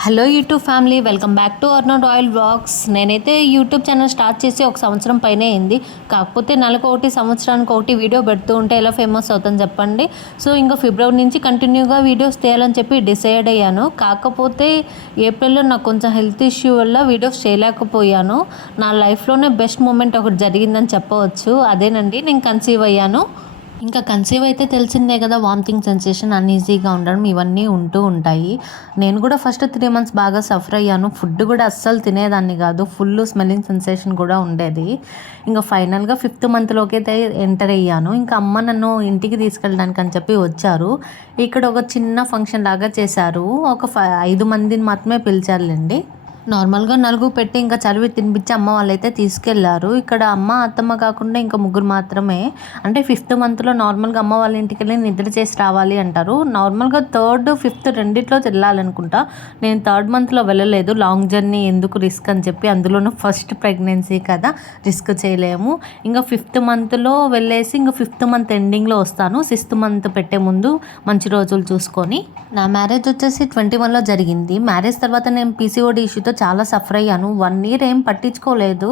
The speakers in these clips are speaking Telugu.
Hello YouTube family, welcome back to అర్నోడ్ ఆయిల్ వ్లాగ్స్. నేనైతే యూట్యూబ్ ఛానల్ స్టార్ట్ చేసి 1 సంవత్సరం పైనే అయింది. కాకపోతే నెలకొకటి సంవత్సరానికి ఒకటి వీడియో పెడుతూ ఉంటే ఎలా ఫేమస్ అవుతాను చెప్పండి. సో ఇంకా ఫిబ్రవరి నుంచి కంటిన్యూగా వీడియోస్ తీయాలని చెప్పి డిసైడ్ అయ్యాను. కాకపోతే ఏప్రిల్లో నాకు కొంచెం హెల్త్ ఇష్యూ వల్ల వీడియోస్ చేయలేకపోయాను. నా లైఫ్లోనే బెస్ట్ మూమెంట్ ఒకటి జరిగిందని చెప్పవచ్చు. అదేనండి, నేను కన్సీవ్ అయ్యాను. ఇంకా కన్సీవ్ అయితే తెలిసిందే కదా, వామిటింగ్ సెన్సేషన్, అన్ఈజీగా ఉండడం ఇవన్నీ ఉంటూ ఉంటాయి. నేను కూడా ఫస్ట్ 3 మంత్స్ బాగా సఫర్ అయ్యాను. ఫుడ్ కూడా అస్సలు తినేదాన్ని కాదు. ఫుల్ స్మెల్లింగ్ సెన్సేషన్ కూడా ఉండేది. ఇంకా ఫైనల్గా 5th మంత్లోకి అయితే ఎంటర్ అయ్యాను. ఇంకా అమ్మ నన్ను ఇంటికి తీసుకెళ్ళడానికి అని చెప్పి వచ్చారు. ఇక్కడ ఒక చిన్న ఫంక్షన్ లాగా చేశారు. ఒక 5 మందిని మాత్రమే పిలిచారులేండి. నార్మల్గా నలుగు పెట్టి ఇంకా చదివి తినిపించి అమ్మ వాళ్ళైతే తీసుకెళ్లారు. ఇక్కడ అమ్మ అత్తమ్మ కాకుండా ఇంకా ముగ్గురు మాత్రమే. అంటే 5th మంత్లో నార్మల్గా అమ్మ వాళ్ళ ఇంటికి వెళ్ళి నిద్ర చేసి రావాలి అంటారు. నార్మల్గా 3rd, 5th రెండిట్లో వెళ్ళాలనుకుంటా. నేను 3rd మంత్లో వెళ్ళలేదు. లాంగ్ జర్నీ ఎందుకు రిస్క్ అని చెప్పి, అందులోనూ ఫస్ట్ ప్రెగ్నెన్సీ కదా, రిస్క్ చేయలేము. ఇంకా 5th మంత్లో వెళ్ళేసి ఇంకా 5th మంత్ ఎండింగ్లో వస్తాను. 6th మంత్ పెట్టే ముందు మంచి రోజులు చూసుకొని. నా మ్యారేజ్ వచ్చేసి 21లో జరిగింది. మ్యారేజ్ తర్వాత నేను పీసీఓడి ఇష్యూతో చాలా సఫర్ అయ్యాను. 1 year ఏం పట్టించుకోలేదు.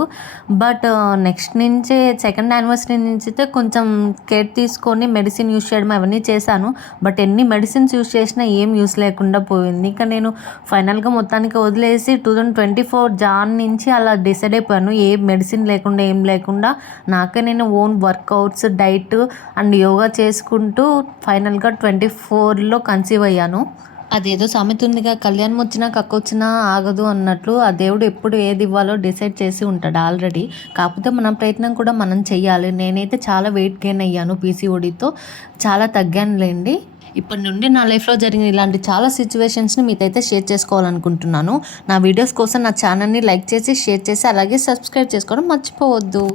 బట్ నెక్స్ట్ నుంచే 2nd యానివర్సరీ నుంచి అయితే కొంచెం కేర్ తీసుకొని మెడిసిన్ యూస్ చేయడం అవన్నీ చేశాను. బట్ ఎన్ని మెడిసిన్స్ యూస్ చేసినా ఏం యూస్ లేకుండా పోయింది. ఇంకా నేను ఫైనల్గా మొత్తానికి వదిలేసి 2024 జాన్ నుంచి అలా డిసైడ్ అయిపోయాను. ఏ మెడిసిన్ లేకుండా ఏం లేకుండా నాకే నేను own workouts, diet and yoga చేసుకుంటూ ఫైనల్గా 24లో కన్సీవ్ అయ్యాను. అదేదో సామెత ఉందిగా, కళ్యాణం వచ్చినా కక్కొచ్చినా ఆగదు అన్నట్లు, ఆ దేవుడు ఎప్పుడు ఏది ఇవ్వాలో డిసైడ్ చేసి ఉంటాడు ఆల్రెడీ. కాకపోతే మన ప్రయత్నం కూడా మనం చెయ్యాలి. నేనైతే చాలా వెయిట్ గెయిన్ అయ్యాను పీసీఓడితో. చాలా తగ్గానులేండి. ఇప్పటి నుండి నా లైఫ్లో జరిగిన ఇలాంటి చాలా సిచ్యువేషన్స్ని మీతో షేర్ చేసుకోవాలనుకుంటున్నాను. నా వీడియోస్ కోసం నా ఛానల్ని లైక్ చేసి, షేర్ చేసి, అలాగే సబ్స్క్రైబ్ చేసుకోవడం మర్చిపోవద్దు.